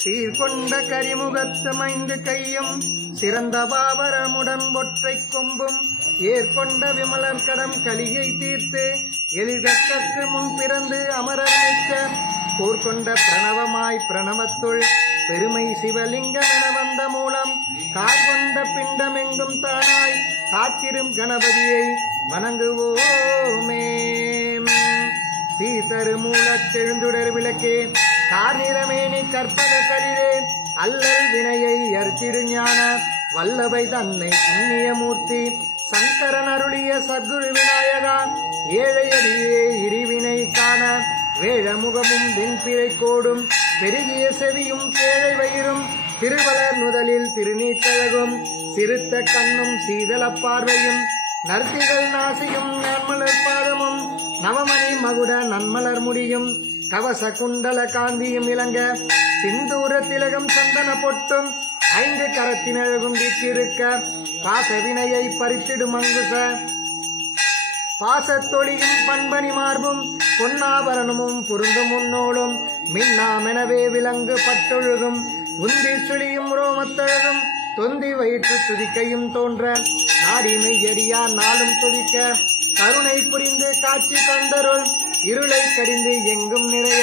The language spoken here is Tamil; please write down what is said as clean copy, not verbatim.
சீர்கொண்ட கரிமுகத்து மைந்து கையும் சிறந்த பாபரமுடன் ஒற்றை கொம்பும் ஏற்கொண்ட விமலர் கடம் கலியை தீர்த்து எளிதற்கு முன் பிறந்து அமரர் மெச்ச போர்கொண்ட பிரணவமாய் பிரணவத்துள் பெருமை சிவலிங்கம் என வந்த மூலம் கார்கொண்ட பிண்டமெங்கும் தானாய் காத்திரும் கணபதியை வணங்குவோமே. சீதரு மூலத்தெழுந்துடர் விளக்கே கார்நிறமேனி கற்பக கலிலே அல்லல் வினையை அர்த்திடு ஞான வல்லவை தன்னை புண்ணியமூர்த்தி சங்கரன் அருளிய சத்குரு விநாயகா ஏழையடியே இருவினை காண வேழமுகமும் வெண்பிறை கோடும் பெருகிய செவியும் கேழை வயிறும் திருவளர் முதலில் திருநீற்றழகும் சிறுத்த கண்ணும் சீதள பார்வையும் நர்த்திகள் நாசியும் நன்மலர் பாதமும் நவமணி மகுட நன்மலர் முடியும் கவச குண்டல காந்தியும் இளங்க சிந்தூர திலகம் சந்தன பொட்டும் 5 கரத்தினழகும் வீற்றிருக்க பாசவினையை பறித்திடும் அங்குச பாசத்தொழியும் பண்பணி மார்பும் பொன்னாபரணமும் பொருந்தும் முன்னோளும் மின்னாமெனவே விலங்கு பட்டொழுகும் உந்தி சுழியும் ரோமத்தழகும் தொந்தி வயிற்று துதிக்கையும் தோன்ற நாடிமை எடியா நாளும் துதிக்க கருணை புரிந்து காட்சி கண்டருள் இருளை கடிந்து எங்கும் நிறைய